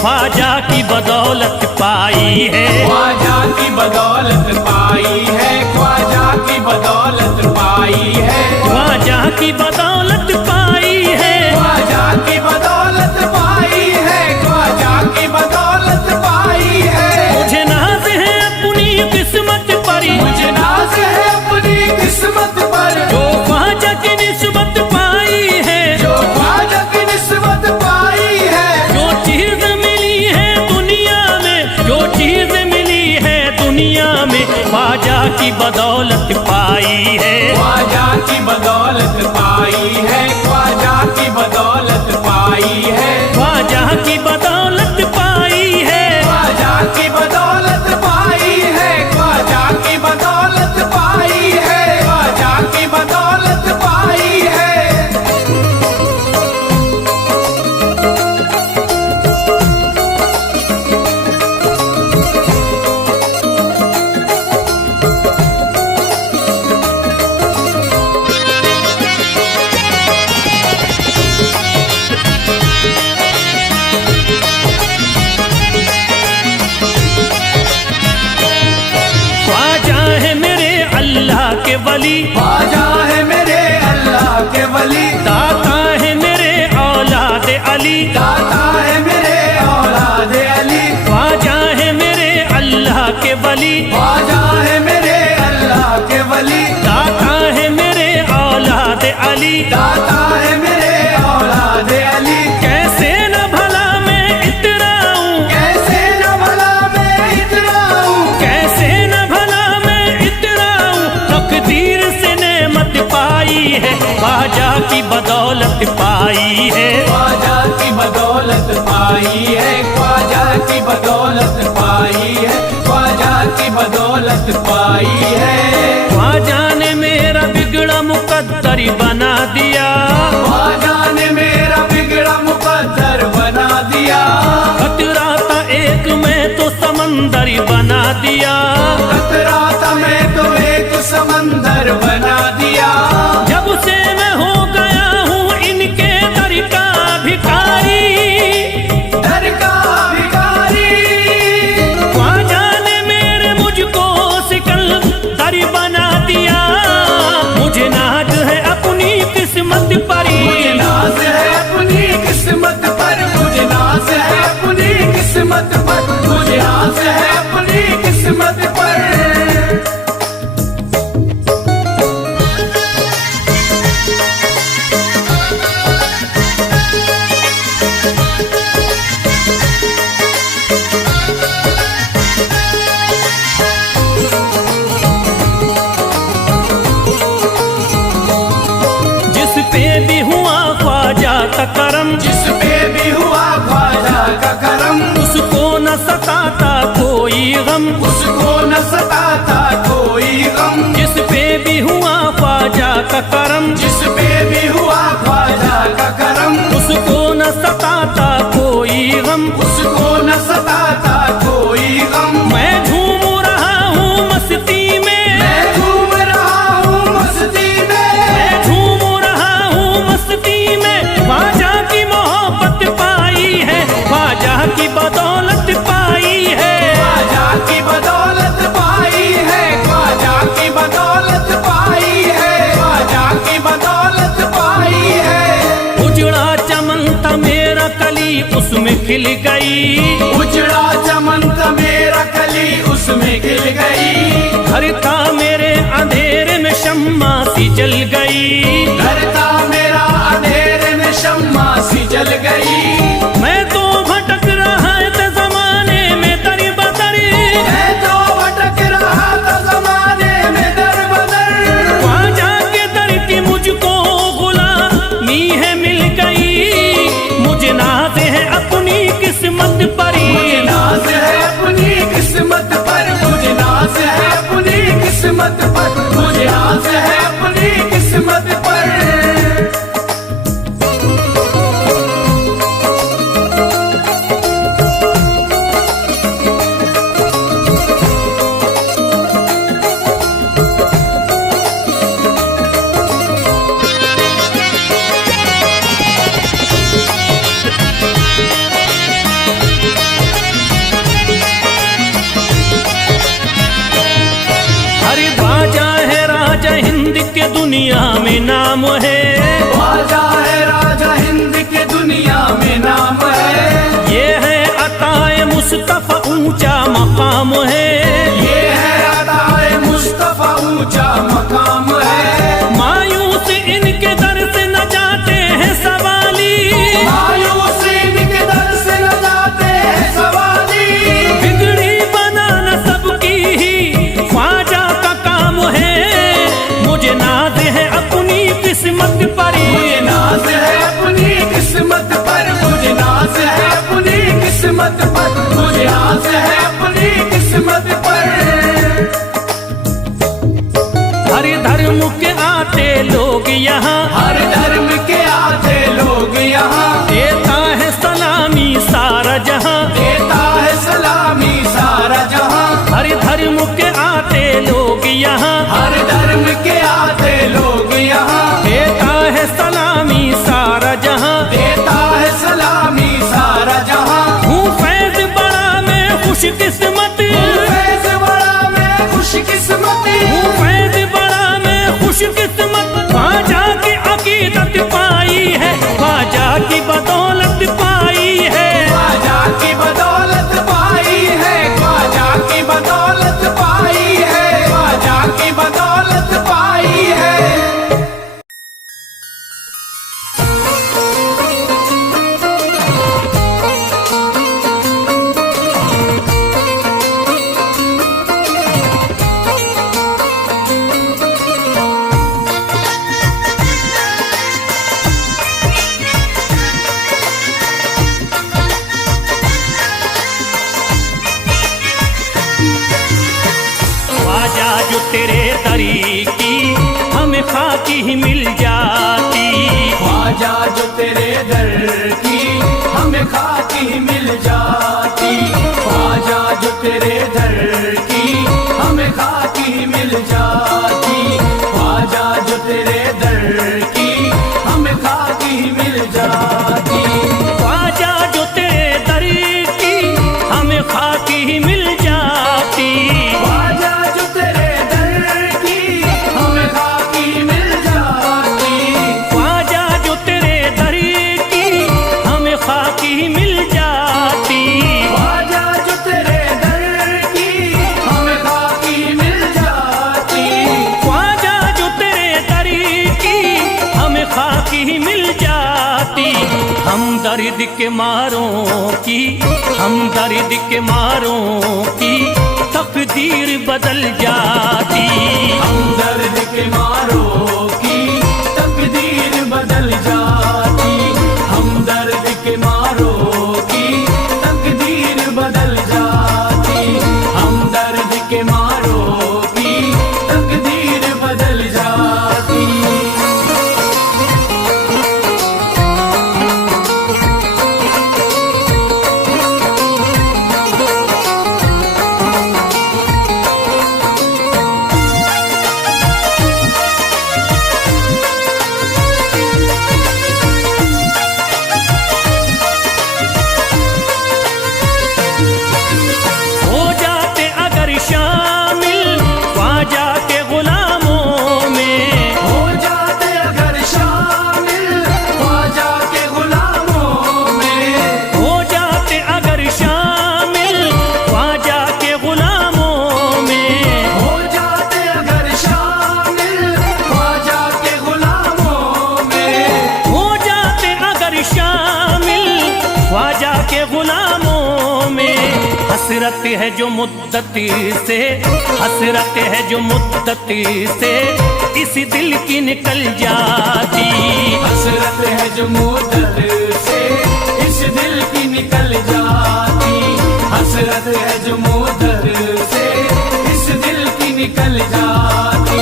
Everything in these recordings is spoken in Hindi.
ख्वाजा की बदौलत पाई है, ख्वाजा की बदौलत पाई है, ख्वाजा की बदौलत पाई है, ख्वाजा की बदौलत पाई है, ख्वाजा की बदौलत पाई है, ख्वाजा की बदौलत पाई है। मुझे नाज है अपनी किस्मत पर, मुझे नाज है अपनी किस्मत पर, जो ख्वाजा की निस्बत पाई है, जो ख्वाजा की निस्बत पाई है। जो चीज मिली है दुनिया में, जो चीज मिली है दुनिया में, ख्वाजा की बदौलत पाई है, ख्वाजा की बदौलत पाई है, ख्वाजा की बदौलत पाई है, ख्वाजा की बदौलत पाई है, ख्वाजा की बदौलत पाई है, ख्वाजा की बदौलत पाई है, ख्वाजा की बदौलत पाई है। ख्वाजा है मेरे अल्लाह के वली, ख्वाजा है मेरे अल्लाह के वली, दाता है मेरे औलाद अली, दाता है मेरे औलाद अली, ख्वाजा है मेरे अल्लाह के वली, ख्वाजा है मेरे अल्लाह के वली, दाता है मेरे औलाद अली। दाता है मेरे औलाद अली। कैसे न भला मैं इतराऊं, कैसे न भला मैं इतराऊं, कैसे न भला मैं इतराऊं, तकदीर से नेमत पाई है, ख्वाजा की बदौलत पाई है, ख्वाजा की बदौलत पाई है, ख्वाजा की बदौलत पाई है, ख्वाजा की बदौलत पाई है। ख्वाजा ने मेरा बिगड़ा मुकद्दर बना दिया, ख्वाजा ने मेरा बिगड़ा मुकद्दर बना दिया, खतरा था एक मैं तो समंदर बना दिया, खतरा था मैं तो एक समंदर बना दिया। जब से मैं हो गया हूँ इनके दर का भिखारी, दर का भिखारी, ख्वाजा ने मेरे मुझको सिकंदर बना दिया, मुझे नाज है अपनी किस्मत पर, मुझे नाज है अपनी किस्मत पर, मुझे नाज है अपनी किस्मत पर, मुझे नाज है अपनी किस्मत पर। जिस पे भी हुआ ख्वाजा का करम, जिस पे भी हुआ ख्वाजा का करम, उसको न सताता कोई गम, उसको न सताता कोई गम। जिस पे भी हुआ ख्वाजा का करम, जिस पे भी हुआ ख्वाजा का करम, उसको न सताता कोई गम, उसको न सताता कोई गम। मैं झूम रहा हूँ मस्ती में, मैं झूम रहा हूँ मस्ती में, मैं झूम रहा हूँ मस्ती में, ख्वाजा की मोहब्बत पाई है, ख्वाजा की बदौलत पाई है, ख्वाजा की बदौलत पाई है, ख्वाजा की बदौलत पाई है, ख्वाजा की बदौलत पाई है। उजड़ा चमन था मेरा कली उसमें खिल गई, उजड़ा चमन था मेरा कली उसमें खिल गई, घर था मेरे अंधेरे में शम्मा सी जल गई, घर था मेरा अंधेरे में शम्मा सी जल गई। मैं तो भटक रहा था जमाने में दर बदर, मैं तो भटक रहा था जमाने में दर बदर, ख्वाजा के दर की मुझको गुलामी है मिल गई, मुझे नाज है अपनी किस्मत पर, मुझे नाज है अपनी किस्मत पर, मुझे नाज है अपनी किस्मत पर, मुझे नाज है अपनी किस्मत पर। दुनिया में नाम है। ख्वाजा है राजा हिंद के दुनिया में नाम है। ये है अताए मुस्तफा ऊंचा मकाम है। ये है अताए मुस्तफा ऊंचा मकाम है। मायूस इनके दर से न जाते हैं सवाली। मायूस इनके दर से न जाते हैं सवाली। बिगड़ी बनाना सबकी ही ख्वाजा का काम है। मुझे नाज है अपनी किस्मत पर। मुझे नाज है अपनी किस्मत पर। मुझे नाज है अपनी किस्मत पर। मुझे नाज है अपनी किस्मत पर। हर धर्म के आते लोग यहाँ। हर धर्म के आते लोग यहाँ। देता है सलामी सारा जहाँ। देता है सलामी सारा जहाँ। हर धर्म के आते लोग यहाँ। हर धर्म के आते लोग यहाँ। देता है सलामी सारा जहाँ। देता है सलामी सारा जहाँ। हूँ फैज बड़ा मैं खुशकिस्मत। फैज बड़ा मैं खुशकिस्मत। हूँ फैज बड़ा मैं खुशकिस्मत। ख्वाजा की अकीदत पाई है। ख्वाजा की बदौलत पाई है। ख्वाजा की बदौलत पाई है। ख्वाजा की बदौलत पाई है। ख्वाजा की बदौलत पाई है। ख्वाजा जो तेरे दरी की हमें खाकी ही मिल जाती। ख्वाजा जो तेरे दर की हमें खाकी मिल जाती। ख्वाजा जो तेरे दर की हमें खाकी मिल जाती। ख्वाजा जो तेरे दर की हमें खाकी मिल जाती। ख्वाजा जो तेरे दरी की हमें खाकी ही मिल जाती। ख्वाजा जो तेरे दर की हमें खाकी मिल जाती। ख्वाजा जो तेरे दरी की हमें खाकी ही मिल जाती। ख्वाजा जो तेरे दर की हमें खाकी मिल जाती। ख्वाजा जो तेरे दरी की हमें खाकी ही मिल जाती। हम दर्द के मारों की, हम दर्द के मारों की तकदीर बदल जाती। हम दर्द के मारों की तकदीर बदल जाती। हम दर्द के मारों की तकदीर बदल जाती। हम दर्द के मारों की तकदीर बदल जाती। हो जाते अगर शामिल ख्वाजा के गुलामों में। हो जाते अगर शामिल ख्वाजा के गुलामों में। हो जाते अगर शामिल ख्वाजा के गुलामों में। हो जाते अगर शामिल ख्वाजा के गुलामों में। हो जाते अगर शामिल ख्वाजा के गुलामों में। हसरत है जो मुद्दती से, हसरत है जो मुद्दती से इस दिल की निकल जाती। हसरत है जो मुद्दत से इस दिल की निकल जाती। हसरत है जो मुद्दत से इस दिल की निकल जाती।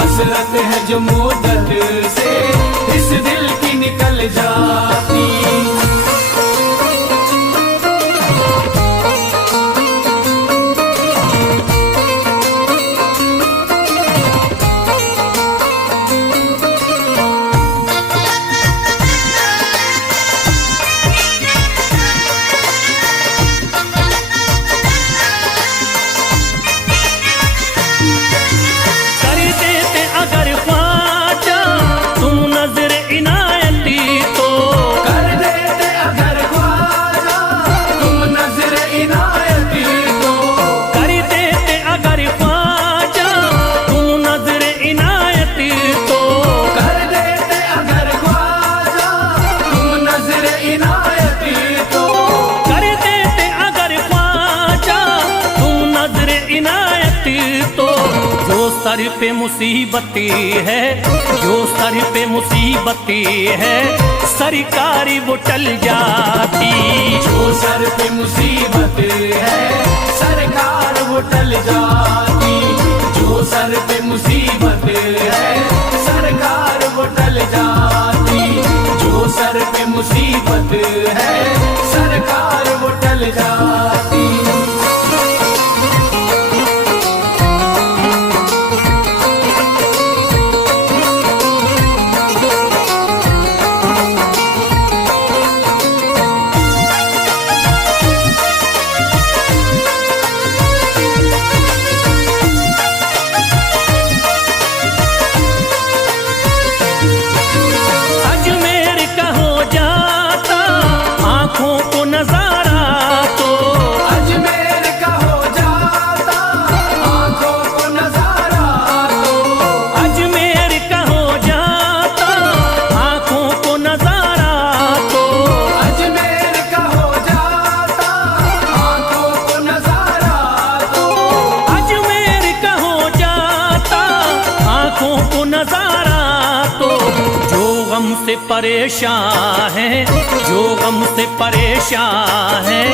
हसरत है जो मुद्दत से इस दिल की निकल जाती। कर देते अगर ख्वाजा सर पे मुसीबतें है, जो सर पे मुसीबतें है, सरकारी वो टल जाती। जो सर पे मुसीबत है सरकार वो टल जाती। जो सर पे मुसीबत है सरकार वो टल जाती। जो सर पे मुसीबत है सरकार वो टल जाती। अजमेर का हो जाता आंखों को नजारा तो, अजमेर का हो जाता आंखों को नजारा तो। अजमेर का हो जाता आंखों को नजारा तो, अजमेर का हो जाता आंखों को नजारा तो। अजमेर का हो जाता आंखों को नजारा तो। जो गम से परेशान है, जो गम से परेशान है,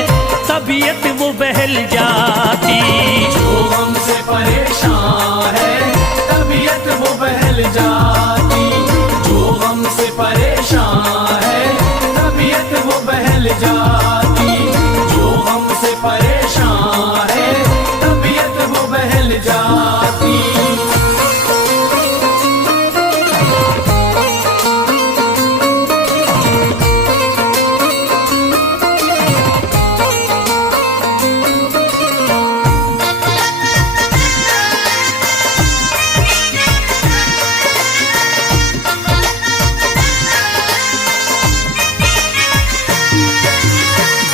तबीयत वो बहल जाती। जो हमसे परेशान है तबीयत वो बहल जाती। जो हमसे परेशान है तबीयत वो बहल जाती। जो हमसे परेशान है तबीयत वो बहल जाती।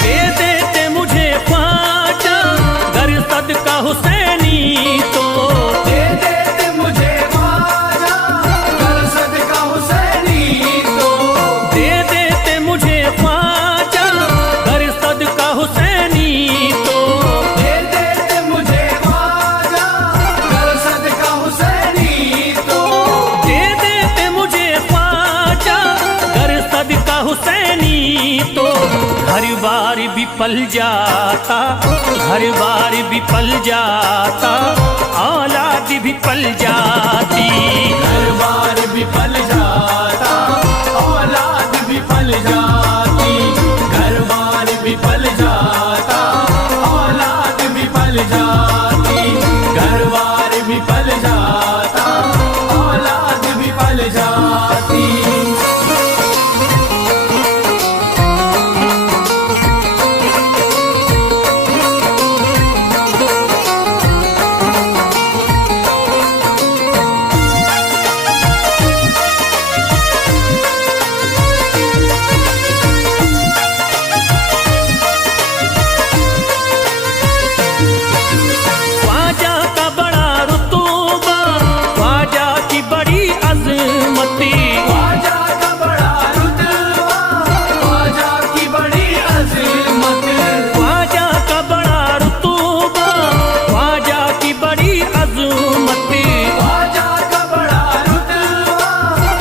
दे देते मुझे ख्वाजा गर सदका हुसैनी तो, दे देते मुझे ख्वाजा कर सदका हुसैनी तो। दे देते मुझे ख्वाजा गर सदका हुसैनी तो, दे देते मुझे ख्वाजा कर सदका हुसैनी तो। दे देते मुझे ख्वाजा गर सदका हुसैनी तो। हर बार भी पल जाता, हर बार भी पल जाता, औलाद भी पल जाती। हर बार भी पल जाता औलाद भी पल जाती। घर बार भी पल जाता औलाद भी पल जाती। घर बार भी पल जाता औलाद भी पल जाती। ख्वाजा का बड़ा रुतबा, ख्वाजा की बड़ी अजमती। ख्वाजा का बड़ा रुतबा ख्वाजा की बड़ी अजमत। ख्वाजा का बड़ा रुतबा, ख्वाजा की बड़ी अजमती। ख्वाजा का बड़ा रुतबा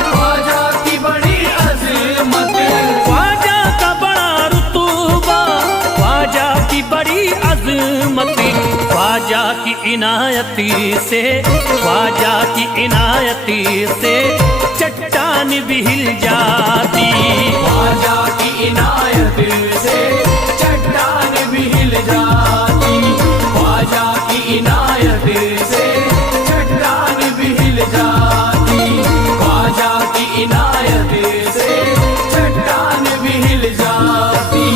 ख्वाजा की बड़ी अजमत। ख्वाजा का बड़ा रुतबा, ख्वाजा की बड़ी अजमती। ख्वाजा की इनायती से, ख्वाजा की इनायती से चट्टान भी हिल जाती। ख्वाजा की इनायत से चट्टान भी हिल जाती। ख्वाजा की इनायत से चट्टान भी हिल जाती। ख्वाजा की इनायत से चट्टान भी हिल जाती।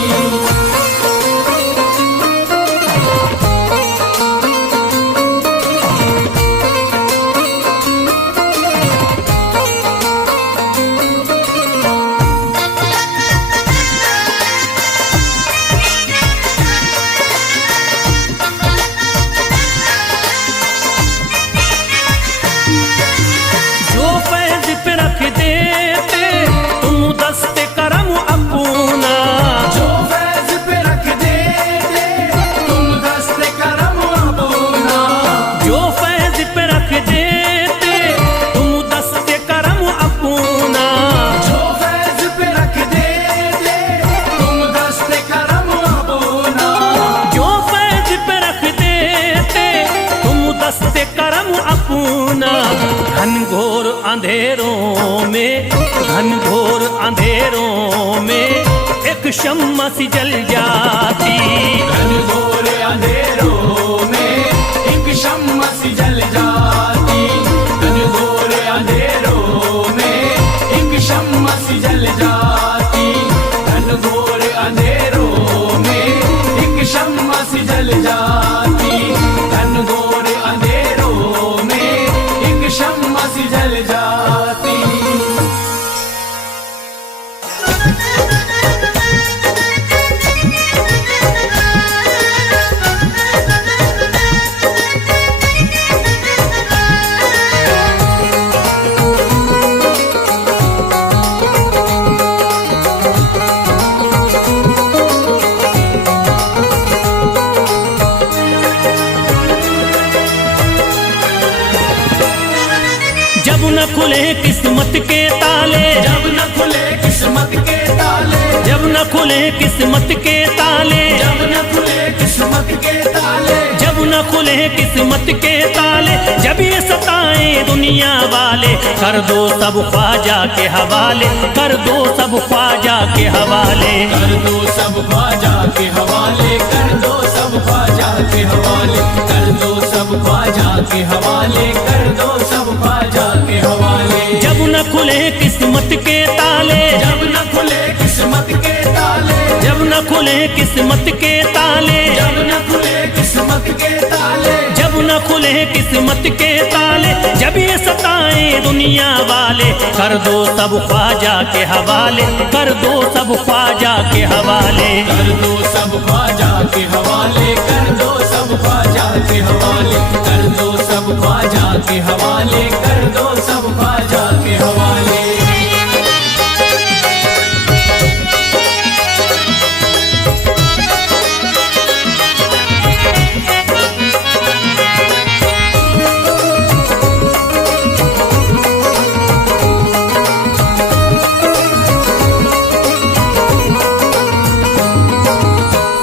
घनघोर अंधेरों में, घनघोर अंधेरों में एक शम्मा सी जल जाती। घनघोर अंधेरों में एक शम्मा सी जल जाती। घनघोर अंधेरों में एक शम्मा सी जल जाती। घनघोर अंधेरों में एक शम्मा सी जल जाती। घनघोर अंधेरों में एक शम्मा सी जल जाती। जब न खुले किस्मत के ताले, जब न खुले किस्मत के ताले, जब न खुले किस्मत के ताले, जब न खुले किस्मत के ताले, जब न खुले किस्मत के ताले, जब ये सताएं दुनिया वाले, कर दो सब ख्वाजा के हवाले, कर दो सब ख्वाजा के हवाले। कर दो सब ख्वाजा के हवाले, कर दो सब ख्वाजा के हवाले, कर दो सब ख्वाजा के हवाले, कर दो सब ख्वाजा के हवाले। जब न खुले किस्मत के ताले, जब न खुले किस्मत के ताले, जब न खुले किस्मत के ताले, जब न खुले किस्मत के ताले, जब न खुले किस्मत के ताले, जब ये सताएं दुनिया वाले, कर दो सब ख्वाजा के हवाले, कर दो सब ख्वाजा के हवाले। कर दो सब ख्वाजा के हवाले, कर दो सब ख्वाजा के हवाले, कर दो सब ख्वाजा के हवाले, कर दो सब ख्वाजा के हवाले।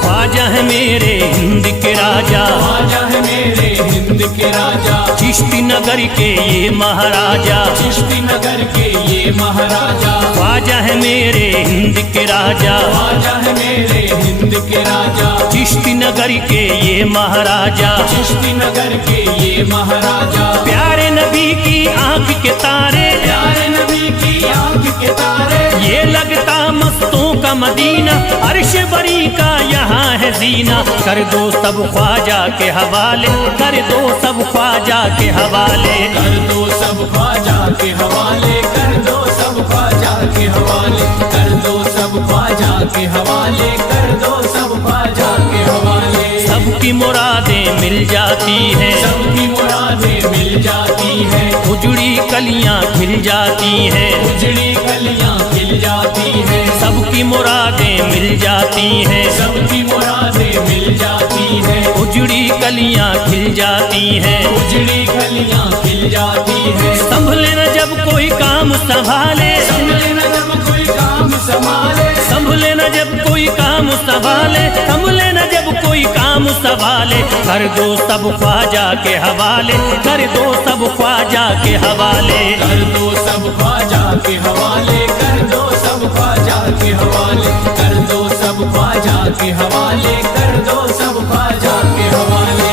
ख्वाजा है मेरे हिंद के राजा, ख्वाजा है मेरे हिंद के राजा, चिश्ती नगर के ये महाराजा, चिश्ती नगर के ये महाराजा। ख्वाजा है मेरे हिंद के राजा, ख्वाजा है मेरे हिंद के राजा, चिश्ती नगर के ये महाराजा, चिश्ती नगर के ये महाराजा। प्यारे नबी की आंख के तारे, प्यारे नबी की आंख के तारे, ये लगता मस्तों का मदीना, अर्श बरी का यहाँ है जीना। कर दो सब ख्वाजा के हवाले, कर दो सब ख्वाजा के हवाले। कर दो सब ख्वाजा के हवाले, कर दो सब ख्वाजा के हवाले, कर दो सब ख्वाजा के हवाले, कर दो सब ख्वाजा के हवाले। सबकी मुरादें मिल जाती हैं, सबकी मुरादें मिल जाती है, उजड़ी कलियां खिल जाती हैं, उजड़ी कलियां खिल जाती है। सबकी मुरादें मिल जाती हैं, सबकी मुरादें मिल जाती है, उजड़ी कलियां खिल जाती हैं। उजड़ी कलियां खिल जाती है। संभले न जब कोई काम संभाले, संभले न जब कोई काम संभाले, संभले न जब कोई काम संभाले, संभले न जब कोई काम संभाले। कर दो सब ख्वाजा के हवाले, कर दो सब ख्वाजा के हवाले। कर दो सब ख्वाजा के हवाले, कर दो सब ख्वाजा के हवाले, कर दो सब ख्वाजा के हवाले, कर दो सब ख्वाजा के हवाले।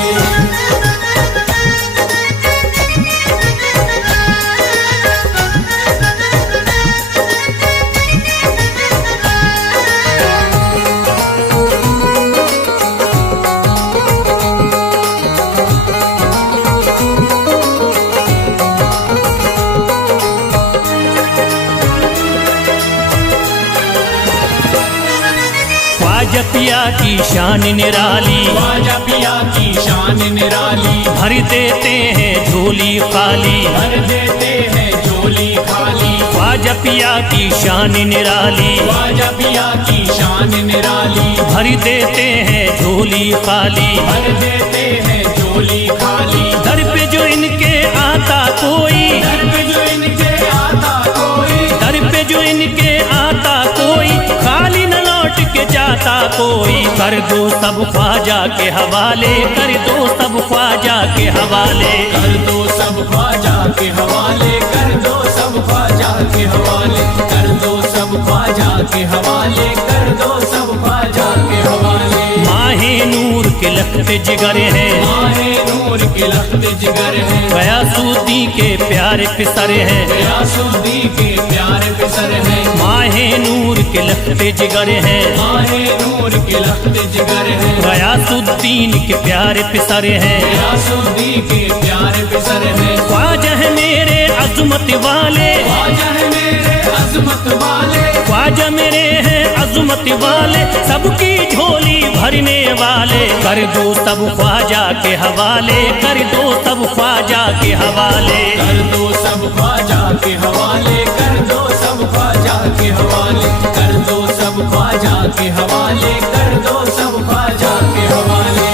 ख्वाजा पिया की शान निराली, ख्वाजा पिया की शान निराली, भर देते हैं झोली खाली, भर देते हैं झोली खाली। ख्वाजा पिया की शान निराली, ख्वाजा पिया की शान निराली, भर देते हैं झोली खाली, भर देते हैं झोली खाली। दर पे जो इनके आता कोई, दर पे जो इनके आता कोई, दर पे जो इनके आता कोई, खाली न लौट के जाता कोई। कर दो सब ख्वाजा के हवाले, कर दो सब ख्वाजा के हवाले। कर दो सब ख्वाजा ख्वाजा के हवाले कर दो, सब ख्वाजा के हवाले कर दो, सब ख्वाजा के हवाले कर दो, सब ख्वाजा के हवाले। माहे नूर के लखते जिगर हैं, माहे नूर के लखते जिगर हैं, गयासुद्दीन के प्यारे पिसर हैं, गयासुद्दीन के प्यारे पिसर हैं। माहे नूर के लखते जिगर हैं, माहे नूर के लखते जिगर हैं, गयासुद्दीन के प्यारे पिसर हैं, गयासुद्दीन के प्यारे पिसर हैं। ख्वाजा है मेरे अज़मत वाले, ख्वाजा है मेरे अज़मत वाले, ख्वाजा मेरे हैं अज़मत वाले, सबकी झोली भरने वाले, कर दो सब ख्वाजा के हवाले, कर दो सब ख्वाजा के हवाले, कर दो सब ख्वाजा के हवाले कर दो, सब ख्वाजा के हवाले कर दो, सब ख्वाजा के हवाले कर दो, सब ख्वाजा के हवाले।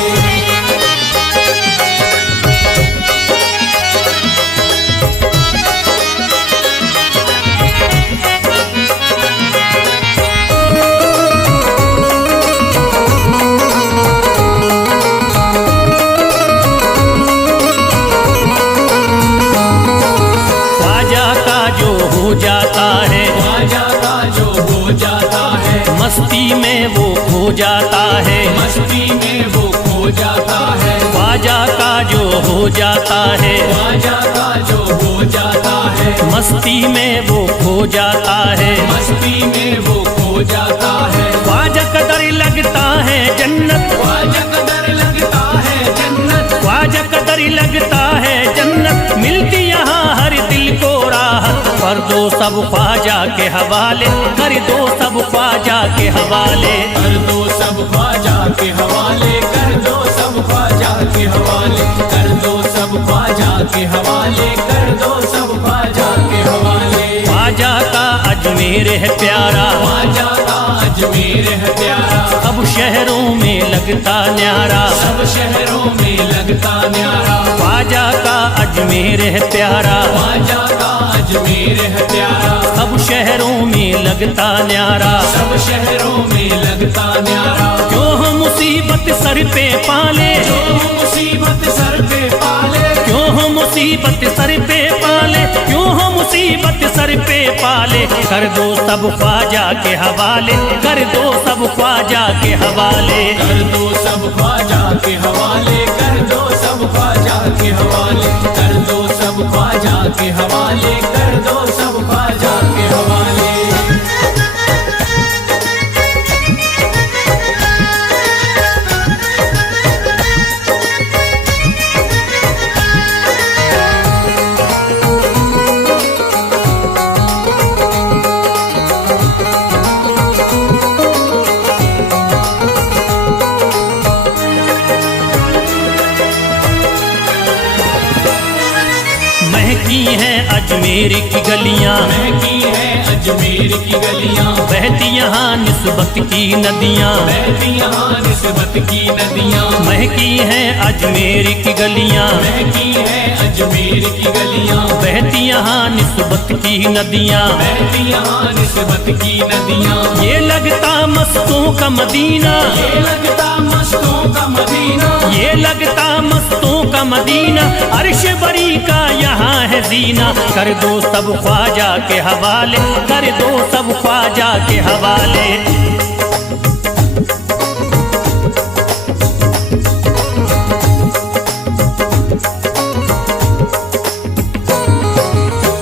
जाता है ख्वाजा का जो हो जाता है, मस्ती में वो खो जाता है, मस्ती में वो खो जाता है। ख्वाजा का जो हो जाता है, ख्वाजा का जो हो जाता है, मस्ती में वो खो जाता है, मस्ती में वो खो जाता है। ख्वाजा कदर लगता है जन्नत, ख्वाजा कदर लगता है जन्नत, ख्वाजा कदर लगता है जन्नत, मिलती यहाँ हर दिल को राहत, कर दो सब ख्वाजा के हवाले, कर दो सब ख्वाजा के हवाले, कर दो सब ख्वाजा के हवाले कर दो, सब ख्वाजा के हवाले कर दो, सब ख्वाजा के हवाले कर दो, सब ख्वाजा के हवाले। ख्वाजा का अजमेर है प्यारा, ख्वाजा का अजमेर है प्यारा, अब शहरों में लगता न्यारा, सब शहरों में लगता न्यारा। ख्वाजा का अजमेर है प्यारा, ख्वाजा का अजमेर है प्यारा, अब शहरों में लगता न्यारा, सब शहरों में लगता न्यारा। जो हम मुसीबत सर पे पाले, जो मुसीबत सर पे पाले, क्यों हम मुसीबत सर पे पाले, क्यों हम मुसीबत सर पे पाले, कर दो सब ख्वाजा के हवाले, कर दो सब ख्वाजा के हवाले, कर दो सब ख्वाजा के हवाले कर दो, सब ख्वाजा के हवाले कर दो, सब ख्वाजा के हवाले कर दो, सब ख्वाजा के हवाले। महकी हैं अजमेर की गलियां, महकी है अजमेर की गलियां, बहती यहाँ निस्बत की नदियाँ, बहती यहाँ निस्बत की नदियां। महकी हैं अजमेर की गलियां, महकी है अजमेर की गलियां, बहती यहाँ निस्बत की नदियाँ, बहती यहाँ निस्बत की नदियां। ये लगता मस्तों का मदीना, ये लगता मस्तों का मदीना, ये लगता मस्तों का मदीना, अर्श बरी का यहाँ है जीना, कर दो सब ख्वाजा के हवाले, कर दो सब ख्वाजा के हवाले।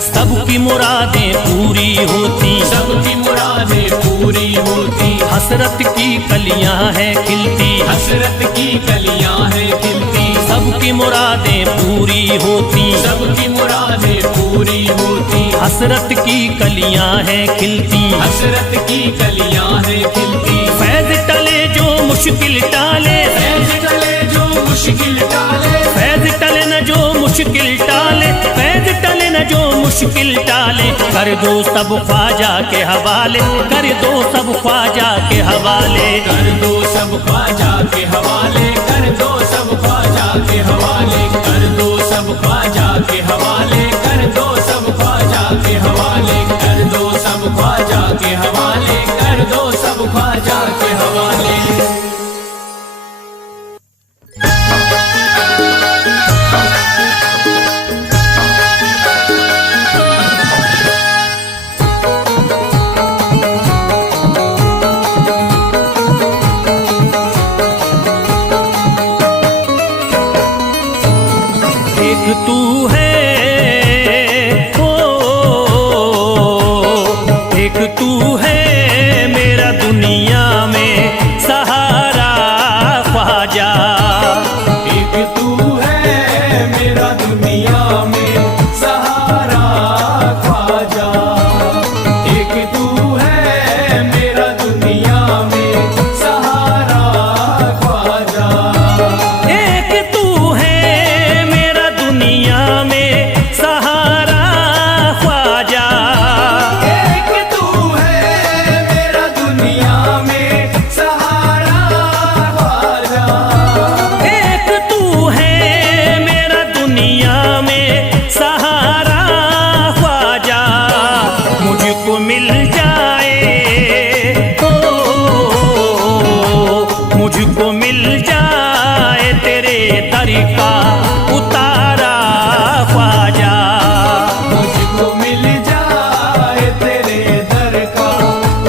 सबकी मुरादें पूरी होती, सबकी मुरादें पूरी होती, हसरत की कलियां हैं खिलती, हसरत की कलियां हैं खिलती, सबकी मुरादें पूरी होती, सबकी मुरादें पूरी होती, हसरत की कलियां हैं खिलती, हसरत की कलियां हैं खिलती। फैज टले जो मुश्किल टाले, फैज टले जो मुश्किल टाले, फैज टले न जो मुश्किल टाले, फैज टले न जो मुश्किल टाले, कर दो सब ख्वाजा के हवाले, कर दो सब ख्वाजा के हवाले, कर दो सब ख्वाजा के हवाले कर दो, सब ख्वाजा के हवाले कर दो, सब ख्वाजा के हवाले कर दो, सब ख्वाजा के हवाले कर दो, सब ख्वाजा के हवाले कर दो, सब ख्वाजा के हवाले। एक तू है, ओ एक तू है मेरा दुनिया में सहारा ख्वाजा। एक तू है मेरा दुनिया में सहारा ख्वाजा। एक तू है मेरा दुनिया में सहारा ख्वाजा। एक तू है मेरा दुनिया में सहारा ख्वाजा। एक तू है मेरा दुनिया में सहारा ख्वाजा। एक तू है मेरा दुनिया में सहारा ख्वाजा। मुझको मिल जाए, ओ मुझको मिल जाए तेरे दर का उतारा ख्वाजा। मुझको मिल जाए तेरे दर का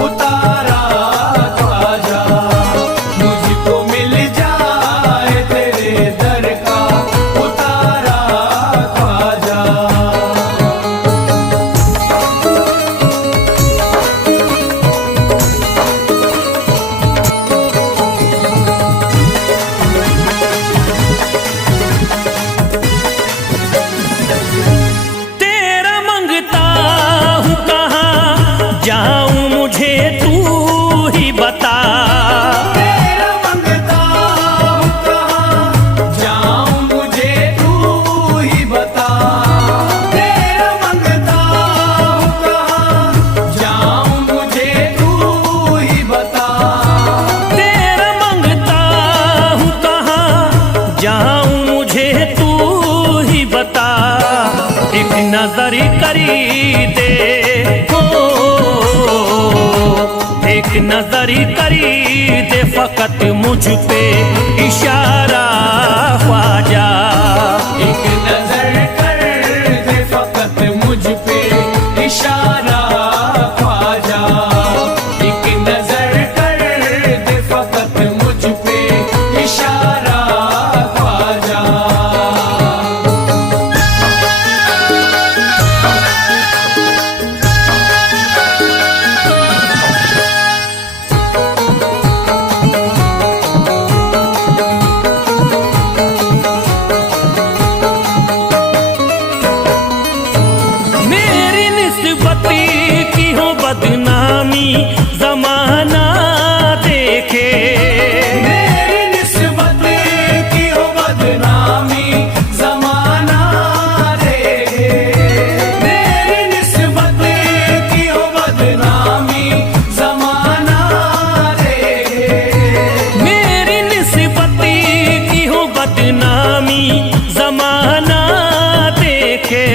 उतारा ख्वाजा। मुझको मिल जाए तेरे दर का उतारा ख्वाजा। तेरा मंगता हूँ कहाँ जाऊँ मुझे तू ही बता। तेरा मंगता हूँ कहाँ जाऊँ मुझे तू ही बता। तेरा मंगता हूँ कहाँ जाऊँ मुझे तू ही बता। तेरा मंगता हूँ कहाँ जाऊँ मुझे तू ही बता। एक नजर करी दे, ओ एक नजर करी दे फकत मुझ पे इशारा ख्वाजा। एक नजर कर दे फकत मुझ पे इशारा ख्वाजा। एक नजर कर दे फकत मुझ पे इशारा ख्वाजा। मेरी निस्बत की हो बदनामी जमाना देखे। मेरी निस्बत की हो बदनामी जमाना देखे। मेरी निस्बत की हो बदनामी जमाना देखे। मेरी निस्बत की हो बदनामी जमाना देखे।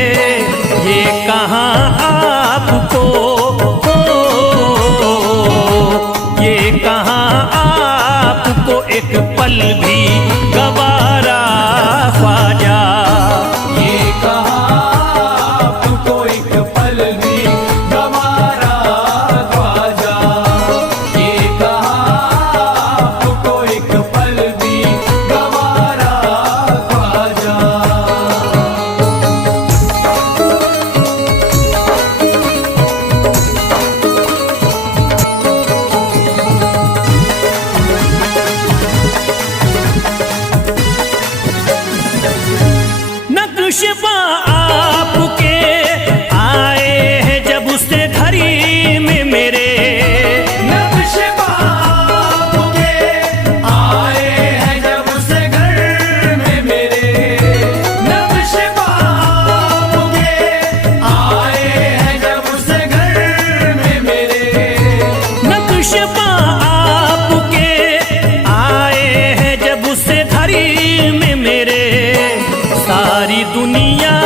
ये कहाँ आपको, ये कहाँ आपको एक पल भी गवारा ख्वाजा। ये कहाँ आपको एक पल भी गवारा ख्वाजा। ये कहाँ आपको एक पल भी गवारा ख्वाजा। नक्श पा आपके आए हैं जब उससे घड़ी में मेरे। नक्श आपके आए हैं जब से घर में मेरे। नक्श आपके आए हैं जब से घर में मेरे। नक्श पा आपके आए हैं जब उससे घड़ी में मेरे। सारी दुनिया